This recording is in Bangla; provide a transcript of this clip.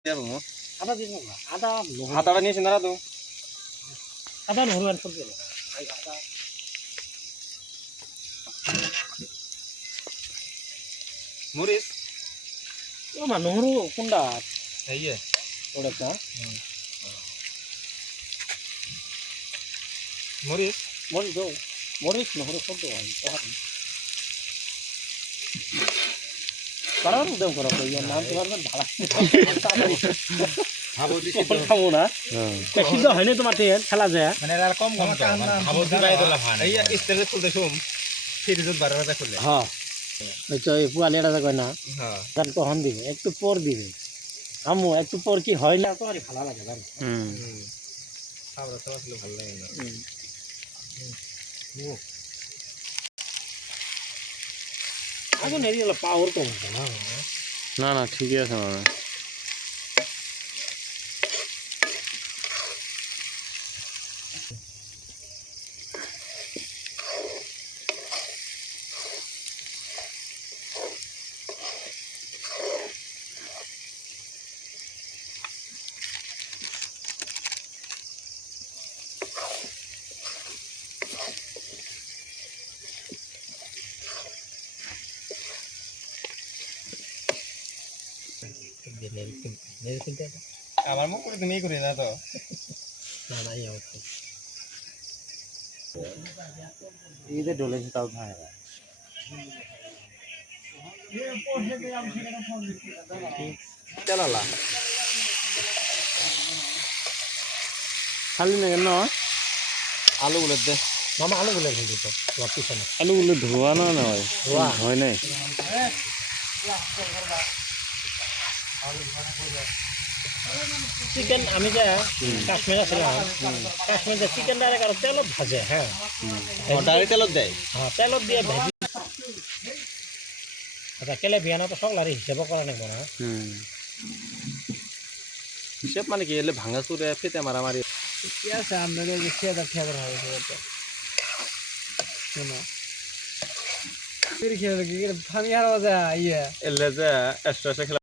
আদা দিন না আদা আদাটা নিয়েছেন দাদা তো আদা নহরু আর সব দিল আদা মরিচ ও মা নহরু কোনটা এই ওটা মরিচ মরিচ দাও মরিচ নহরু সব দাও কারণ দাও করো ইয়ার নাম তোমার ভাড়া ভাবো দিছি খাবো না সিদ্ধ হয়নি তোমার তেল খেলা যায় মানে আর কম কম তো ভাবো দিবাই দিলা ভান এই স্টেলে তুলতে শুম ফ্রিজত বারোটা খুলে হ্যাঁ এই তো এই পুয়ালিটা কয় না হ্যাঁ তার তখন দিবে একটু পর দিবে আম্মু একটু পর কি হয় না তো আর ভালো লাগে জানো খাবার তো আসলে ভালো লাগে না আগুন এরিয়া হলো পাওয়ার কম না না না ঠিকই আছে মানে আমার মুখ করে তুমি করি না তো না না এই যে ডলে তাও খায় চালালা খালি না কেন আলু গুলো দে মামা আলু গুলো কিন্তু তো পিছনে আলুগুলো ধোয়া না না হয় ধোয়া? হয় নাই চিকেন আমি যে কাশ্মীর ছিলাম কাশ্মীর যে চিকেন ডাইরেক্ট আর তেলত ভাজে হ্যাঁ ডাইরেক্ট তেলত দেয় হ্যাঁ তেলত দিয়ে ভেজি আচ্ছা কেলে বিয়ানা তো সকলারে হিসাব করা নেব না হিসেব মানে কি এলে ভাঙা চুরে ফেতে মারামারি কি আছে আপনাদের যে খেয়াদার খেয়াদার হবে শোনো খেয়াদার কি আমি আর ইয়ে এলে যে এক্সট্রা